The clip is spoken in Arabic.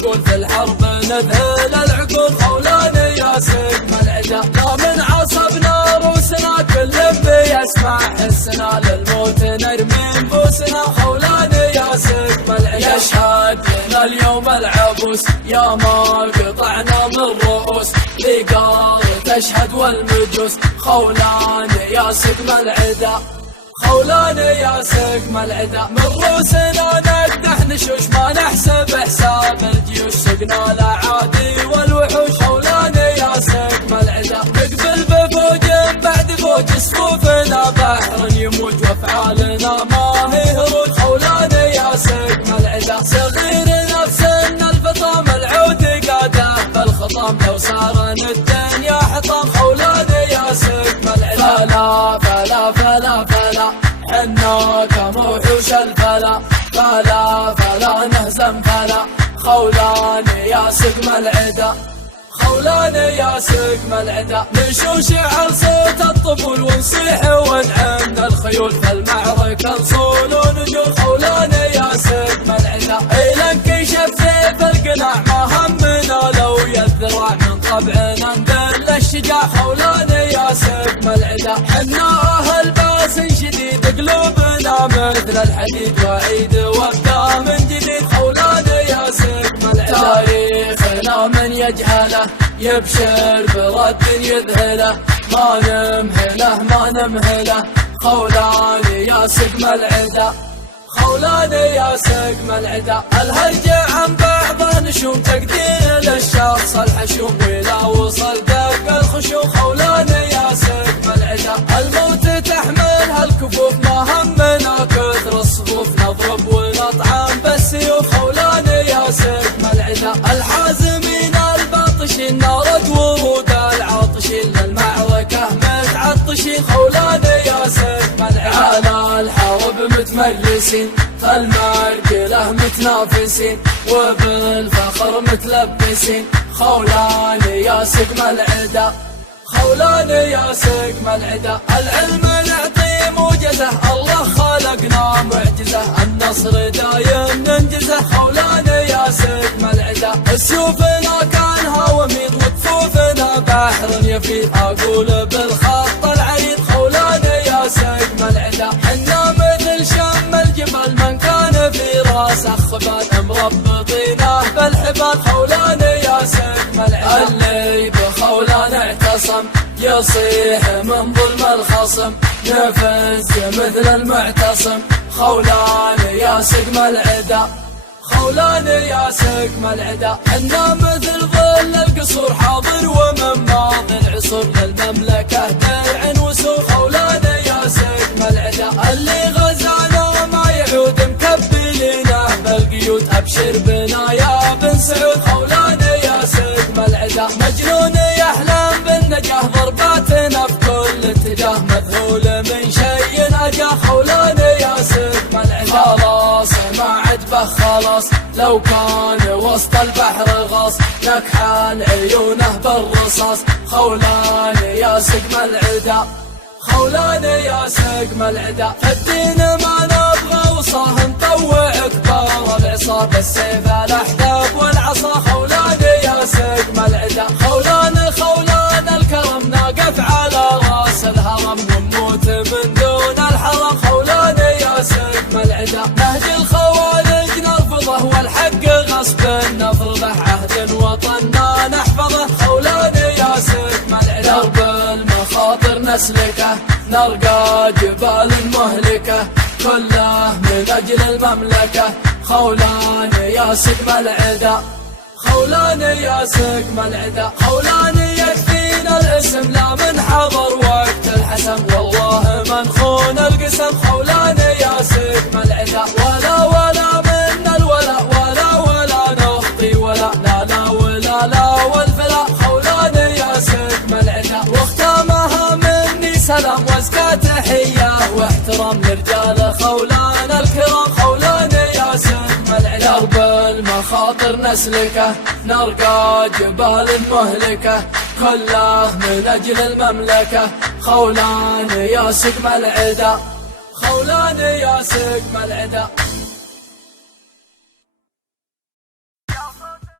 نقول في الحرب نذهل العقول خولان يا سقم العدا. لا من عصبنا روسنا كل بيسمع حسنا للموت نرمي نفوسنا خولان يا سقم العدا. يشهد لنا اليوم العبوس يا ما قطعنا من رؤوس لقار تشهد والمجوس خولان يا سقم العدا. خولان يا سقم العدا. من روسنا نقدح نشوش ما نحسب حساب الجيوش سقنا الاعادي والوحوش خولان يا سقم العدا. نقبل بفوج بعد فوج صفوفنا بحر يموج وافعالنا ما هي هروج خولان يا سقم العدا. صغير نفسنا الفطام العود قاده بالخطام لو صار الدنيا حطام خولان يا سقم العدا. فلا فلا فلا فلا حنا كموحوش الفلا فلا فلا نهزم فلا خولان يا سقم العدا. خولان يا سقم العدا. نشوش على صوت الطبول ونصيح ونعن الخيول في المعركة نصول ونجول خولان يا سقم العدا. إلى انكشف سيف القناع ما همنا لو يذرع من طبعنا نذل الشجاع خولان يا سقم العدا. حنا أهل باس شديد قلوبنا مثل الحديد وعيد وابدا من جديد خولان يا سقم العدا. تاريخنا من يجهله يبشر برد يذهله ما نمهله ما نمهله خولان يا سقم العدا. خولان يا سقم العدا. الهرجة عن بعض نشوم تقدير الشخص الحشوم ولا وصل دق الخشوم خولان يا سقم العدا. الموت تحملها الكفوف ما همنا كثر الصفوف نضرب ونطعن بالسيوف خولان يا سقم العدا. الحازمين الباطشين نارد ورود العاطشين للمعركة متعطشين خولان يا سقم العدا. على الحرب متمرسين المرجلة متنافسين وبالفخر متلبسين خولان يا سقم العدا. خولان يا سقم العدا. العلم نعطي موجزه الله خلقنا معجزه النصر دايم ننجزه خولان يا سقم العدا. سيوفنا كانها وميض وكفوفنا بحر يفيض اقول بالخط العريض خولان يا سقم العدا. حنا مثل شم الجبل من كان في راسه خبال مربطينه بالحبال خولان يا سقم العدا. اللي بخولان اعتصم يصيح من ظلم الخصم نفز مثل المعتصم خولان يا سقم العدا. خولان يا سقم العدا. حنا مثل ظل القصور حاضر ومن ماضي العصور للمملكة درع وسور خولان يا سقم العدا. اللي غزانا ما يعود مكبلينه بالقيود ابشر بنا يا بن سعود خولان يا سقم العدا. مجنون يحلم بالنجاه ضرباتنا في كل اتجاه مذهول من شيء اجا خولان يا سقم العدا. خلاص ما عجبه خلاص لو كان وسط البحر غاص نكحل عيونه بالرصاص خولان يا سقم العدا. خولان يا سقم العدا. الدين ما نبغى وصاه نطوع كبار العصا بالسيف الاحداب والعصا خولان يا سقم العدا. خولان خولان الكرم ناقف على راس الهرم ونموت من دون الحرم خولان يا سقم العدا. نهج الخوارج نرفضه والحق غصب نفرضه عهد وطننا نحفظه خولان يا سقم العدا. درب المخاطر نسلكه نرقى جبال مهلكه كله من اجل المملكه خولان يا سقم العدا. خولان يا سقم العدا. خولان يكفينا الاسم لا من حضر وقت الحسم والله من خون القسم خولان يا سقم العدا. ولا منا الولا ولا نخطي ولا لا ولا لا والفلا خولان يا سقم العدا. واختامها مني سلام وازكى تحيه واحترام لرجال خولان الكرام خولان يا سقم العدا. درب المخاطر نسلكه نرقى جبال مهلكه كله من اجل المملكه خولان يا سقم العدا. خولان يا سقم العدا.